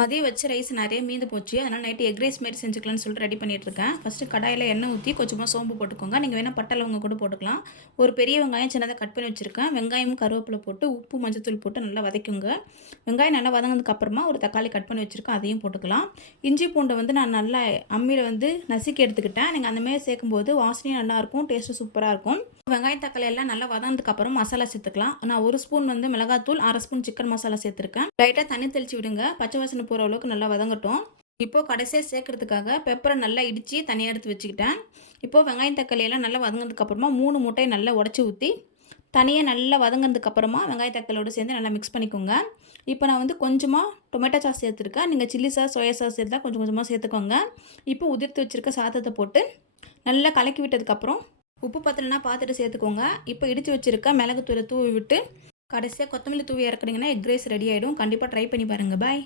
மதியம் வச்ச ரைஸ் நிறைய மீந்து போச்சு. அதனால் நைட்டு எக் ரைஸ் மாரி செஞ்சுக்கலாம்னு சொல்லிட்டு ரெடி பண்ணிட்டுருக்கேன். ஃபஸ்ட்டு கடாயில் எண்ணெய் ஊற்றி கொஞ்சமாக சோம்பு போட்டுக்கோங்க. நீங்கள் வேணால் பட்டை லவங்கம் கூட போட்டுக்கலாம். ஒரு பெரிய வெங்காயம் சின்னதாக கட் பண்ணி வச்சுருக்கேன். வெங்காயமும் கருவேப்பிலை போட்டு உப்பு மஞ்சத்தூள் போட்டு நல்லா வதக்குங்க. வெங்காயம் நல்லா வதங்கினதுக்கப்புறமா ஒரு தக்காளி கட் பண்ணி வச்சுருக்கேன், அதையும் போட்டுக்கலாம். இஞ்சி பூண்டை வந்து நான் நல்லா அம்மியில் வந்து நசுக்கி எடுத்துக்கிட்டேன். நீங்கள் அந்தமாரி சேர்க்கும்போது வாசனையும் நல்லாயிருக்கும், டேஸ்ட்டு சூப்பராக இருக்கும். வெங்காயம் தக்காளி எல்லாம் நல்லா வதங்கினதுக்கப்புறம் மசாலா சேர்த்துக்கலாம். நான் 1 ஸ்பூன் வந்து மிளகாத்தூள், 1/2 ஸ்பூன் சிக்கன் மசாலா சேர்த்துருக்கேன். லைட்டாக தண்ணி தெளித்து விடுங்க. பச்சை வாசனை போகிற அளவுக்கு நல்லா வதங்கட்டும். இப்போது கடைசியாக சேர்க்கறதுக்காக பெப்பரை நல்லா இடித்து தனியாக எடுத்து வச்சுக்கிட்டேன். இப்போது வெங்காயம் தக்காளி எல்லாம் நல்லா வதங்கினதுக்கப்புறமா 3 முட்டையை நல்லா உடச்சி ஊற்றி தனியாக நல்லா வதங்கினதுக்கப்புறமா வெங்காய தக்காளியோடு சேர்ந்து நல்லா மிக்ஸ் பண்ணிக்கோங்க. இப்போ நான் வந்து கொஞ்சமாக டொமேட்டோ சாஸ் சேர்த்துருக்கேன். நீங்கள் சில்லி சாஸ், சோயா சாஸ் சேர்த்தா கொஞ்சம் கொஞ்சமாக சேர்த்துக்கோங்க. இப்போ உதிர்த்து வச்சுருக்க சாதத்தை போட்டு நல்லா கலக்கி விட்டதுக்கப்புறம் உப்பு பத்தலைன்னா பார்த்துட்டு சேர்த்துக்கோங்க. இப்போ இடித்து வச்சுருக்க மிளகுத்தூளை தூவி விட்டு கடைசியாக கொத்தமல்லி தூவி இறக்குனீங்கன்னா எக் ரைஸ் ரெடி ஆகிடும். கண்டிப்பாக ட்ரை பண்ணி பாருங்கள். பாய்.